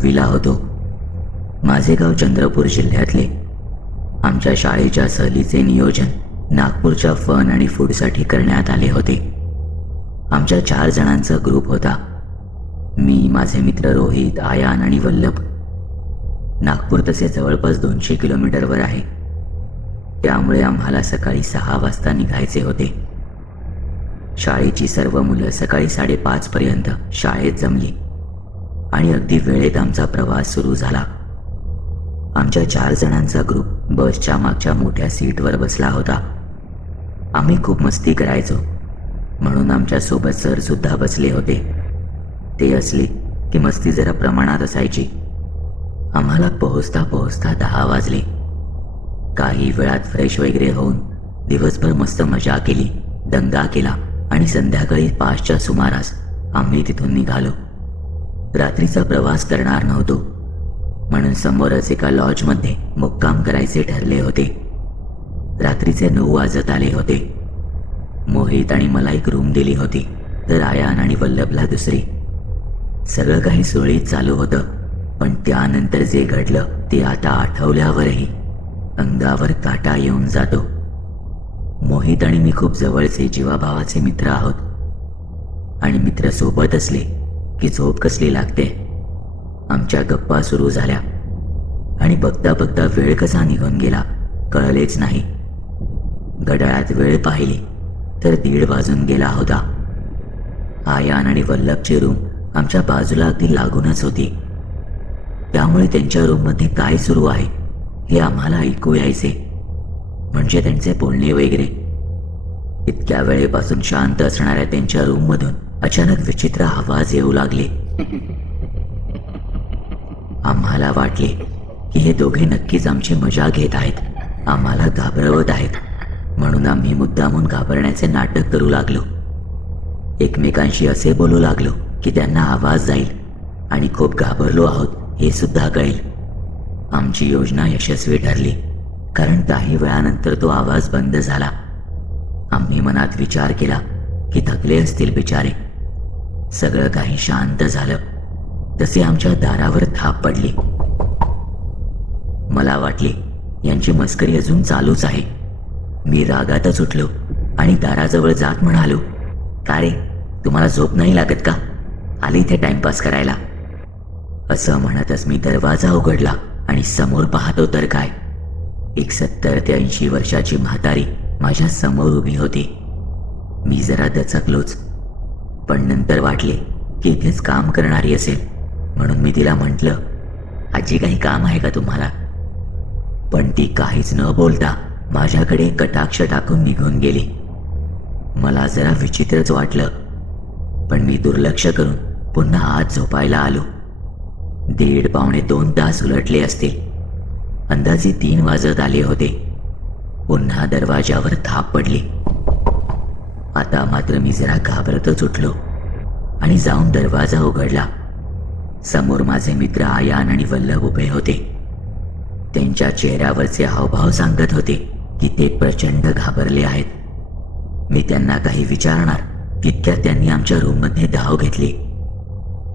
9वीला होतो. माझे गाव चंद्रपूर जिल्ह्यातले. आमच्या शाळेच्या सहलीचे नियोजन नागपूरच्या फन आणि फूडसाठी करण्यात आले होते. आमच्या 4 जणांचा ग्रुप होता. मी, माझे मित्र रोहित, आयान आणि वल्लभ. नागपूर तसे जवळपास 200 किलोमीटरवर आहे. त्यामुळे आम्हाला सकाळी 6 वाजता निघायचे होते. शाळेची सर्व मुलं सकाळी 5:30 पर्यंत शाळेत जमली आणि अगदी वेळेत आमचा प्रवास सुरू झाला. आमच्या 4 जणांचा ग्रुप बसच्या मागच्या मोठ्या सीटवर बसला होता. आम्ही खूप मस्ती करायचो, म्हणून आमच्या सोबत सर सुद्धा बसले होते. ते असले की मस्ती जरा प्रमाणात असायची. आम्हाला पोहोचता पोहोचता 10 वाजले. काही वेळात फ्रेश वगैरे होऊन दिवसभर मस्त मजा केली, दंगा केला आणि संध्याकाळी 5च्या सुमारास आम्ही तिथून निघालो. रात्रीचा प्रवास करणार नव्हतो, म्हणून समोरच एका लॉजमध्ये मुक्काम करायचे ठरले होते. रात्रीचे 9 वाजत आले होते. मोहित आणि मला एक रूम दिली होती, तर आयान आणि वल्लभला दुसरी. सगळं काही सुरळीत चालू होतं, पण त्यानंतर जे घडलं ते आता आठवल्यावरही अंगावर काटा येऊन जातो. मोहित आणि मी खूप जवळचे जीवाभावाचे मित्र आहोत आणि मित्र सोबत असले की झोप कसली लागते. आमच्या गप्पा सुरू झाल्या आणि बघता बघता वेळ कसा निघून गेला कळलेच नाही. घड्याळात वेळ पाहिली तर 1:30 वाजून गेला होता. आयान आणि वल्लभची रूम आमच्या बाजूला अगदी लागूनच होती, त्यामुळे त्यांच्या रूममध्ये काय सुरू आहे हे आम्हाला ऐकू यायचे, म्हणजे त्यांचे बोलणे वगैरे. इतक्या वेळेपासून शांत असणाऱ्या त्यांच्या रूममधून अचानक विचित्र आवाज येऊ लागले. आम्हाला वाटले की हे दोघे नक्कीच आमची मजा घेत आहेत, आम्हाला घाबरवत आहेत, म्हणून आम्ही मुद्दामून घाबरण्याचे नाटक करू लागलो. एकमेकांशी असे बोलू लागलो की त्यांना आवाज जाईल आणि खूप घाबरलो आहोत हे सुद्धा कळेल. आमची योजना यशस्वी ठरली, कारण काही वेळानंतर तो आवाज बंद झाला. आम्ही मनात विचार केला की थकले असतील बिचारे. सगळं काही शांत झालं तसे आमच्या दारावर थाप पडली. मला वाटले यांची मस्करी अजून चालूच आहे. मी रागातच उठलो आणि दाराजवळ जात म्हणालो, का रे, तुम्हाला झोप नाही लागत का? आले इथे टाइमपास करायला. असं म्हणतच मी दरवाजा उघडला आणि समोर पाहतो तर काय, एक 70 ते 80 वर्षाची म्हातारी माझ्या समोर उभी होती. मी जरा दचकलोच, पण नंतर वाटले की इथेच काम करणारी असेल, म्हणून मी तिला म्हटलं, आजी काही काम आहे का तुम्हाला? पण ती काहीच न बोलता माझ्याकडे कटाक्ष टाकून निघून गेली. मला जरा विचित्रच वाटलं, पण मी दुर्लक्ष करून पुन्हा आत झोपायला आलो. 1.5-2 तास उलटले असतील. अंदाजे 3 वाजत आले होते. पुन्हा दरवाजावर थाप पडली. आता मात्र मी जरा घाबरतच उठलो आणि जाऊन दरवाजा उघडला. समोर माझे मित्र आयान आणि वल्लभ उभे होते. त्यांच्या चेहऱ्यावरचे हावभाव सांगत होते की ते प्रचंड घाबरले आहेत. मी त्यांना काही विचारणार तितक्यात त्यांनी आमच्या रूममध्ये धाव घेतली.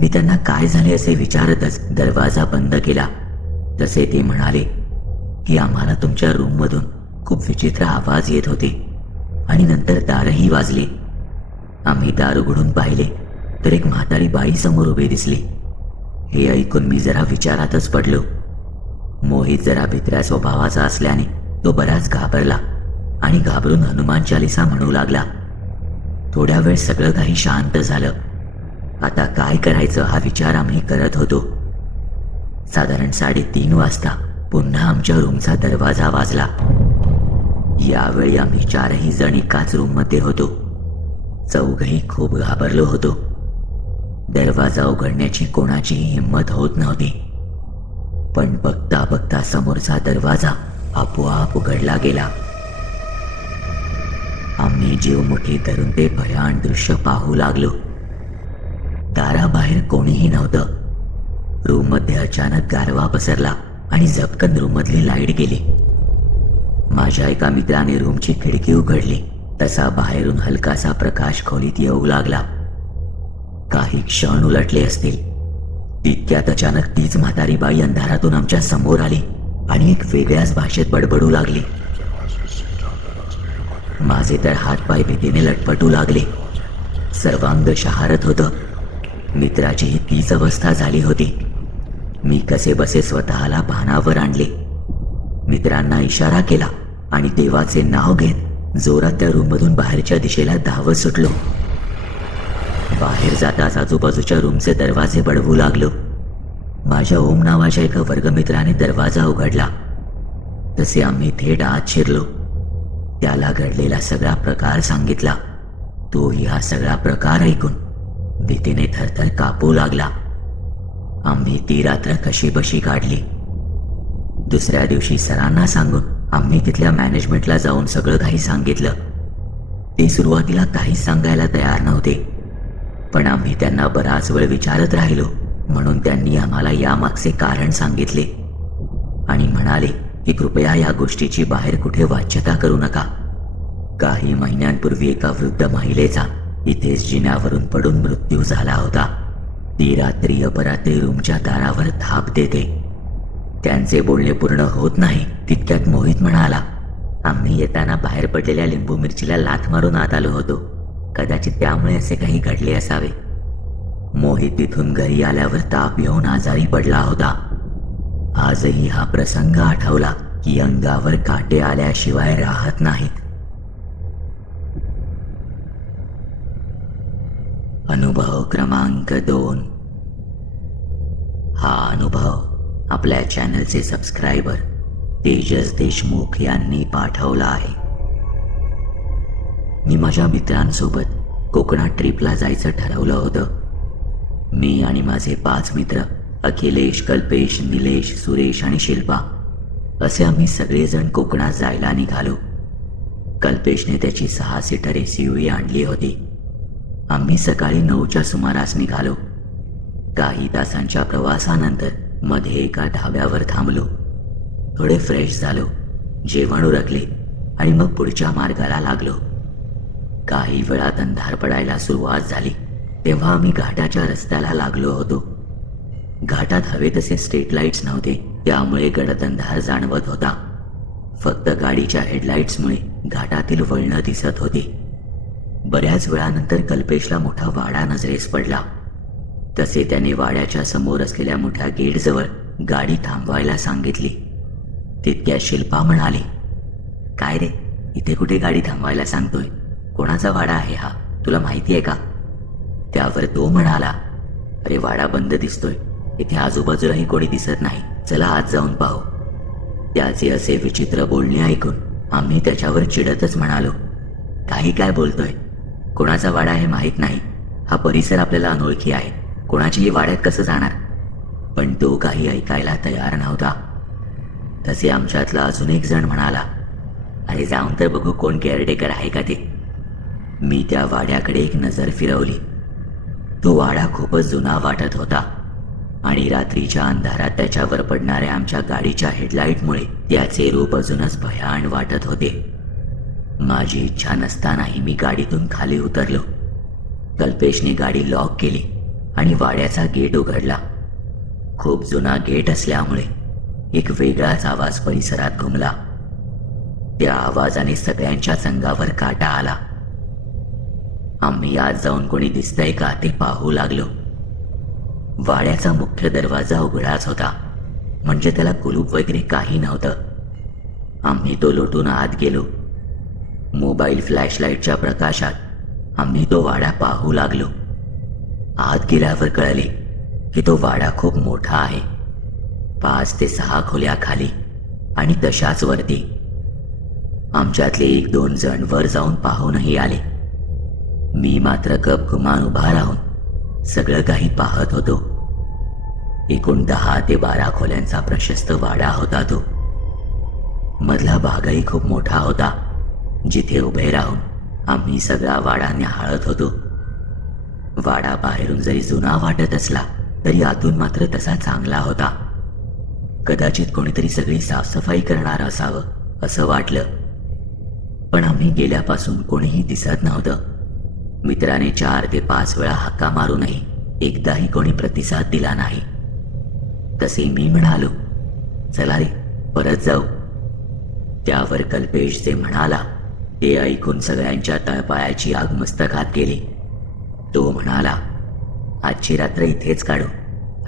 मी त्यांना काय झाले असे विचारतच दरवाजा बंद केला. तसे ते म्हणाले की आम्हाला तुमच्या रूममधून खूप विचित्र आवाज येत होते आणि नंतर दारही वाजले. आम्ही दार उघडून पाहिले तर एक म्हातारी बाई समोर उभी दिसली. हे ऐकून मी जरा विचारातच पडलो. मोहित जरा भित्र्या स्वभावाचा असल्याने तो बराच घाबरला आणि घाबरून हनुमान चालीसा म्हणू लागला. थोड्या वेळ सगळं काही शांत झालं. आता काय करायचं हा विचार आम्ही करत होतो. साधारण 3:30 वाजता पुन्हा आमच्या रूमचा दरवाजा वाजला. यावेळी आम्ही 4ही जण एकाच रूममध्ये होतो. चौघही खूप घाबरलो होतो. दरवाजा उघडण्याची कोणाचीही हिंमत होत नव्हती. पण बघता बघता समोरचा दरवाजा आपोआप उघडला गेला. आम्ही जीव मुठीत धरून ते भयान दृश्य पाहू लागलो. दाराबाहेर कोणीही नव्हतं. रूममध्ये अचानक गारवा पसरला आणि झपकन रूममधली लाईट गेली. माझ्या एका मित्राने रूमची खिडकी उघडली तसा बाहेरून हलकासा प्रकाश खोलीत येऊ लागला. काही क्षण उलटले असतील तितक्यात अचानक तीच म्हातारी बाई अंधारातून आमच्या समोर आली आणि एक वेगळ्याच भाषेत बडबडू लागली. माझे तर हातपाय भीतीने लटपटू लागले. सर्वांग शहारत होतं. मित्राचीही तीच अवस्था झाली होती. मी कसे बसे स्वतःला भानावर आणले. मित्रांना इशारा केला आणि देवाचे नाव घेत जोरात त्या रूममधून बाहेरच्या दिशेला धावत सुटलो. बाहेर जाताच आजूबाजूच्या रूमचे दरवाजे बडवू लागलो. माझ्या ओम नावाच्या एका वर्गमित्राने दरवाजा उघडला. तसे आम्ही थेट आत शिरलो. त्याला घडलेला सगळा प्रकार सांगितला. तोही हा सगळा प्रकार ऐकून भीतीने थरथर कापू लागला. आम्ही ती रात्र कशीबशी काढली. दुसऱ्या दिवशी सरांना सांगून आम्ही तिथल्या मॅनेजमेंटला जाऊन सगळं काही सांगितलं. ते सुरुवातीला काहीच सांगायला तयार नव्हते, पण आम्ही त्यांना बराच वेळ विचारत राहिलो. म्हणून त्यांनी आम्हाला यामागचे कारण सांगितले आणि म्हणाले की कृपया या गोष्टीची बाहेर कुठे वाच्यता करू नका. काही महिन्यांपूर्वी एका वृद्ध महिलेचा इथेच जिन्यावरून पडून मृत्यू झाला होता. ती रात्री अपरात्री रूमच्या दारावर थाप देते. त्यांचे बोलणे पूर्ण होत नाही तितक्यात मोहित म्हणाला, आम्ही येताना बाहेर पडलेल्या लिंबू मिरचीला लाथ मारून आत आलो होतो. कदाचित त्यामुळे असे काही घडले असावे. मोहित तिथून घरी आल्यावर ताप येऊन आजारी पडला होता. आजही हा प्रसंग आठवला की अंगावर काटे आल्याशिवाय राहत नाहीत. अनुभव क्रमांक 2. हा अनुभव आपल्या चॅनलचे सबस्क्रायबर तेजस देशमुख यांनी पाठवला आहे. मी माझ्या मित्रांसोबत कोकणात ट्रिपला जायचं ठरवलं होतं. मी आणि माझे 5 मित्र अखिलेश, कल्पेश, निलेश, सुरेश आणि शिल्पा असे आम्ही सगळेजण कोकणात जायला निघालो. कल्पेशने त्याची 6 सीटर SUV आणली होती. आम्ही सकाळी 9च्या सुमारास निघालो. काही तासांच्या प्रवासानंतर मध्ये एका ढाब्यावर थांबलो. थोडे फ्रेश झालो, जेवण उरकले आणि मग पुढच्या मार्गाला लागलो. काही वेळात अंधार पडायला सुरुवात झाली तेव्हा आम्ही घाटाच्या रस्त्याला लागलो होतो. घाटात हवे तसे स्ट्रीट लाईट्स नव्हते, त्यामुळे गडद अंधार जाणवत होता. फक्त गाडीच्या हेडलाईट्समुळे घाटातील वळणं दिसत होती. बऱ्याच वेळानंतर कल्पेशला मोठा वाडा नजरेस पडला. तसे त्याने वाड्याच्या समोर असलेल्या मोठ्या गेटजवळ गाडी थांबवायला सांगितली. तितक्या शिल्पा म्हणाली, काय रे, इथे कुठे गाडी थांबवायला सांगतोय? कोणाचा वाडा आहे हा, तुला माहिती आहे का? त्यावर तो म्हणाला, अरे वाडा बंद दिसतोय, इथे आजूबाजूलाही कोणी दिसत नाही, चला आत जाऊन पाहू. त्याचे असे विचित्र बोलणे ऐकून आम्ही त्याच्यावर चिडतच म्हणालो, काही काय बोलतोय? कोणाचा वाडा आहे माहीत नाही. हा परिसर आपल्याला अनोळखी आहे. कोणाच्याही वाड्यात कसं जाणार? पण तो काही ऐकायला तयार नव्हता. तसे आमच्यातला अजून एक जण म्हणाला, अरे जाऊन तर बघू कोण केअरटेकर आहे का ते. मी त्या वाड्याकडे एक नजर फिरवली. तो वाडा खूपच जुना वाटत होता आणि रात्रीच्या अंधारात त्याच्यावर पडणाऱ्या आमच्या गाडीच्या हेडलाईटमुळे त्याचे रूप अजूनच भयान वाटत होते. माझी इच्छा नसतानाही मी गाडीतून खाली उतरलो. कल्पेशने गाडी लॉक केली आणि वाड्याचा गेट उघडला. खूप जुना गेट असल्यामुळे एक वेगळाच आवाज परिसरात घुमला. त्या आवाजाने सगळ्यांच्याच अंगावर काटा आला. आम्ही आज जाऊन कोणी दिसतंय का ते पाहू लागलो. वाड्याचा मुख्य दरवाजा उघडाच होता, म्हणजे त्याला कुलूप वगैरे काही नव्हतं. आम्ही तो लोटून आत गेलो. मोबाईल फ्लॅशलाईटच्या प्रकाशात आम्ही तो वाडा पाहू लागलो. आत गेल्यावर कळले की तो वाडा खूप मोठा आहे. 5 ते 6 खोल्या खाली आणि तशाच वरती. आमच्यातले 1-2 जण वर जाऊन पाहूनही आले. मी मात्र गपगुमान उभा राहून सगळं काही पाहत होतो. एकूण 10 ते 12 खोल्यांचा प्रशस्त वाडा होता तो. मधला भागही खूप मोठा होता, जिथे उभे राहून आम्ही सगळा वाडा न्याहाळत होतो. वाडा बाहेरून जरी जुना वाटत असला तरी आतून मात्र तसा चांगला होता. कदाचित कोणीतरी सगळी साफसफाई करणार असावं असं वाटलं, पण आम्ही गेल्यापासून कोणीही दिसत नव्हतं. मित्राने 4 ते 5 वेळा हाका मारूनही एकदाही कोणी प्रतिसाद दिला नाही. तसे मी म्हणालो, चला रे परत जाऊ. त्यावर कल्पेश जे म्हणाला ते ऐकून सगळ्यांच्या तळपायाची आग मस्तकात गेली. तो म्हणाला, आजची रात्र इथेच काढू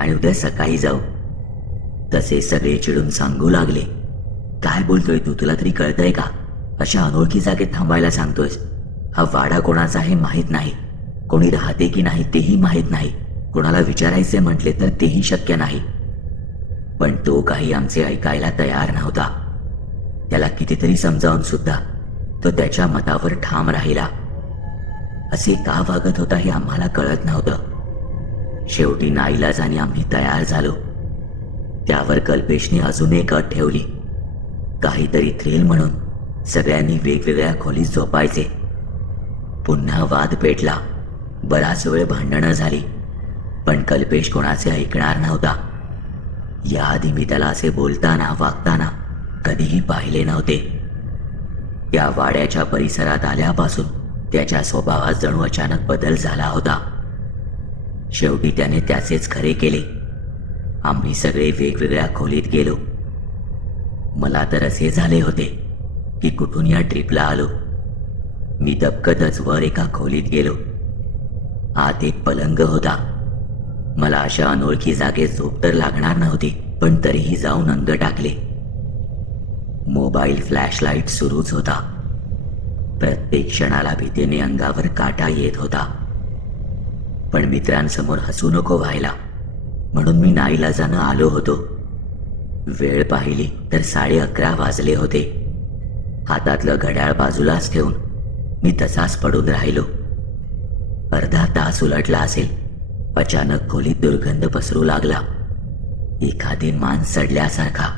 आणि उद्या सकाळी जाऊ. तसे सगळे चिडून सांगू लागले, काय बोलतोय तू, तुला तरी कळतंय का? अशा अनोळखी जागेत थांबायला सांगतोयस? हा वाडा कोणाचा हे माहीत नाही, कोणी राहते की नाही तेही माहीत नाही, कोणाला विचारायचे म्हटले तर तेही शक्य नाही. पण तो काही आमचे ऐकायला तयार नव्हता. त्याला कितीतरी समजावून सुद्धा तो त्याच्या मतावर ठाम राहिला. असे का वागत होता हे आम्हाला कळत नव्हतं. शेवटी नाईलाजाने आम्ही तयार झालो. त्यावर कल्पेशने अजून एक अट ठेवली, काहीतरी थ्रिल म्हणून सगळ्यांनी वेगवेगळ्या खोलीत झोपायचे. पुन्हा वाद पेटला. बराच वेळ भांडणं झाली, पण कल्पेश कोणाचे ऐकणार नव्हता. याआधी मी त्याला असे बोलताना वागताना कधीही पाहिले नव्हते. या वाड्याच्या परिसरात आल्यापासून त्याच्या स्वभावात जणू अचानक बदल झाला होता. शेवटी त्याने त्याचेच खरे केले. आम्ही सगळे वेगवेगळ्या खोलीत गेलो. मला तर असे झाले होते की कुठून या ट्रिपला आलो. मी दबकतच वर एका खोलीत गेलो. आत एक पलंग होता. मला अशा अनोळखी जागेत झोप तर लागणार नव्हती, पण तरीही जाऊन अंग टाकले. मोबाईल फ्लॅशलाईट सुरूच होता. प्रत्येक क्षणाला भीतीने अंगावर काटा येत होता. पण मित्रांसमोर हसू नको व्हायला म्हणून मी नाईलाजानं आलो होतो. वेळ पाहिली तर 11:30 वाजले होते. हातातलं घड्याळ बाजूलाच ठेवून मी तसाच पडून राहिलो. अर्धा तास उलटला असेल. अचानक खोलीत दुर्गंध पसरू लागला, एखादी मांस सडल्यासारखा.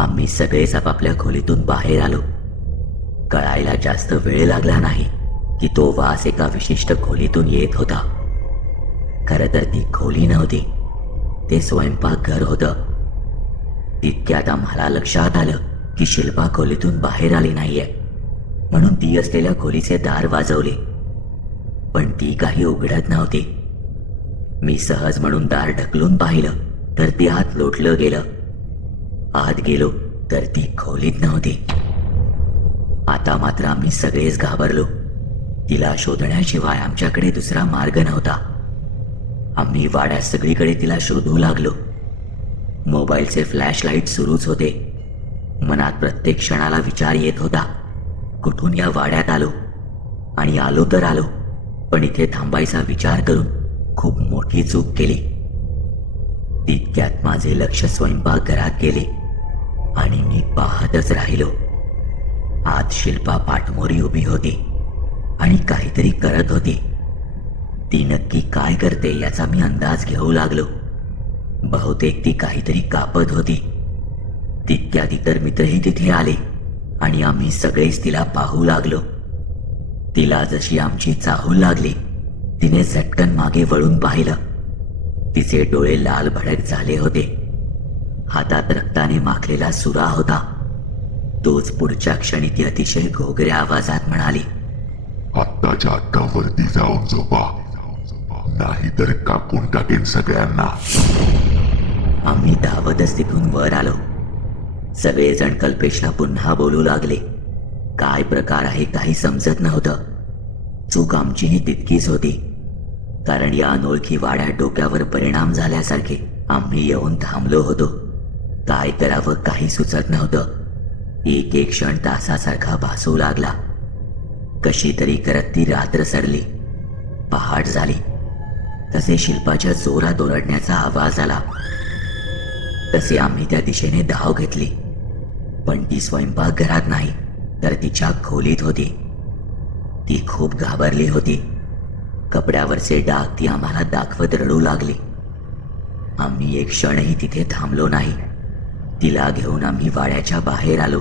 आम्ही सगळेच आपापल्या खोलीतून बाहेर आलो. कळायला जास्त वेळ लागला नाही की तो वास एका विशिष्ट खोलीतून येत होता. खरं तर ती खोली नव्हती, ते स्वयंपाकघर होतं. तितक्यात आम्हाला लक्षात आलं की शिल्पा खोलीतून बाहेर आली नाहीये, म्हणून ती असलेल्या खोलीचे दार वाजवले, पण ती काही उघडत नव्हती. मी सहज म्हणून दार ढकलून पाहिलं तर ते आत लोटलं गेलं. आत गेलो तर ती खोलीत नव्हती. आता मात्र आम्ही सगळेच घाबरलो. तिला शोधण्याशिवाय आमच्याकडे दुसरा मार्ग नव्हता. आम्ही वाड्यात सगळीकडे तिला शोधू लागलो. मोबाईलचे फ्लॅशलाईट सुरूच होते. मनात प्रत्येक क्षणाला विचार येत होता, कुठून या वाड्यात आलो, आणि आलो तर आलो, पण इथे थांबायचा विचार करून खूप मोठी चूक केली. तितक्यात माझे लक्ष स्वयंपाकघरात गेले आणि मी पाहतच राहिलो. आत शिल्पा पाठमोरी उभी होती आणि काहीतरी करत होती. ती नक्की काय करते याचा मी अंदाज घेऊ लागलो. बहुतेक ती काहीतरी कापत होती. तितक्यात इतर मित्रही तिथे आले आणि आम्ही सगळेच तिला पाहू लागलो. तिला जशी आमची चाहूल लागली, तिने झटकन मागे वळून पाहिलं. तिचे डोळे लाल भडक झाले होते. हातात रक्ताने माखलेला सुरा होता. तोच पुढच्या क्षणी ती अतिशय घोगऱ्या आवाजात म्हणाली, आत्ताच्या आत्ता वरती जाऊन झोपा, नाहीतर कापून टाकेन सगळ्यांना. आम्ही धावतच तिथून वर आलो. सगळेजण कल्पेशला पुन्हा बोलू लागले. काय प्रकार आहे काही समजत नव्हतं. चूक आमचीही तितकीच होती, कारण या अनोळखी वाड्यात डोक्यावर परिणाम झाल्यासारखे आम्ही येऊन थांबलो होतो. काय करावं काही सुचत नव्हतं. एक एक क्षण तासासारखा भासू लागला. कशी तरी करत ती रात्र सरली. पहाट झाली. तसे शिल्पाच्या जोरात ओरडण्याचा आवाज आला. तसे आम्ही त्या दिशेने धाव घेतली, पण ती स्वयंपाकघरात नाही तर तिच्या खोलीत होती. ती खूप घाबरली होती. कपड्यावरचे डाग ती आम्हाला दाखवत रडू लागली. आम्ही एक क्षणही तिथे थांबलो नाही. तिला घेऊन आम्ही वाड्याच्या बाहेर आलो.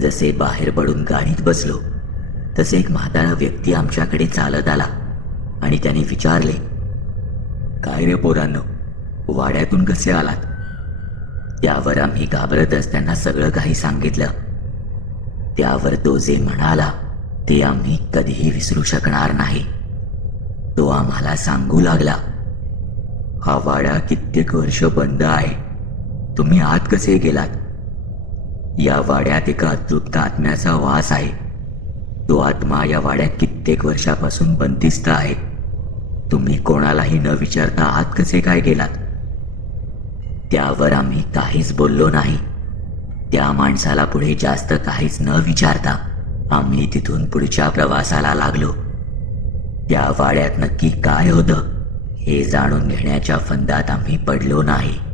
जसे बाहेर पडून गाडीत बसलो तसे एक म्हातारा व्यक्ती आमच्याकडे चालत आला आणि त्याने विचारले, काय रे पोरांनो, वाड्यातून कसे आलात? त्यावर आम्ही घाबरतच त्यांना सगळं काही सांगितलं. त्यावर तो जे म्हणाला ते आम्ही कधीही विसरू शकणार नाही. तो आम्हाला सांगू लागला, हा वाडा कित्येक वर्ष बंद आहे. तुम्ही आत कसे गेलात? या वाड्यात एका अतृप्त आत्म्याचा वास आहे. तो आत्मा या वाड्यात कित्येक वर्षापासून बंदिस्त आहे. तुम्ही कोणालाही न विचारता आत कसे काय गेलात? त्यावर आम्ही काहीच बोललो नाही. त्या माणसाला पुढे जास्त काहीच न विचारता आम्ही तिथून पुढच्या प्रवासाला लागलो. त्या वाड्यात नक्की काय होतं हे जाणून घेण्याच्या फंदात आम्ही पडलो नाही.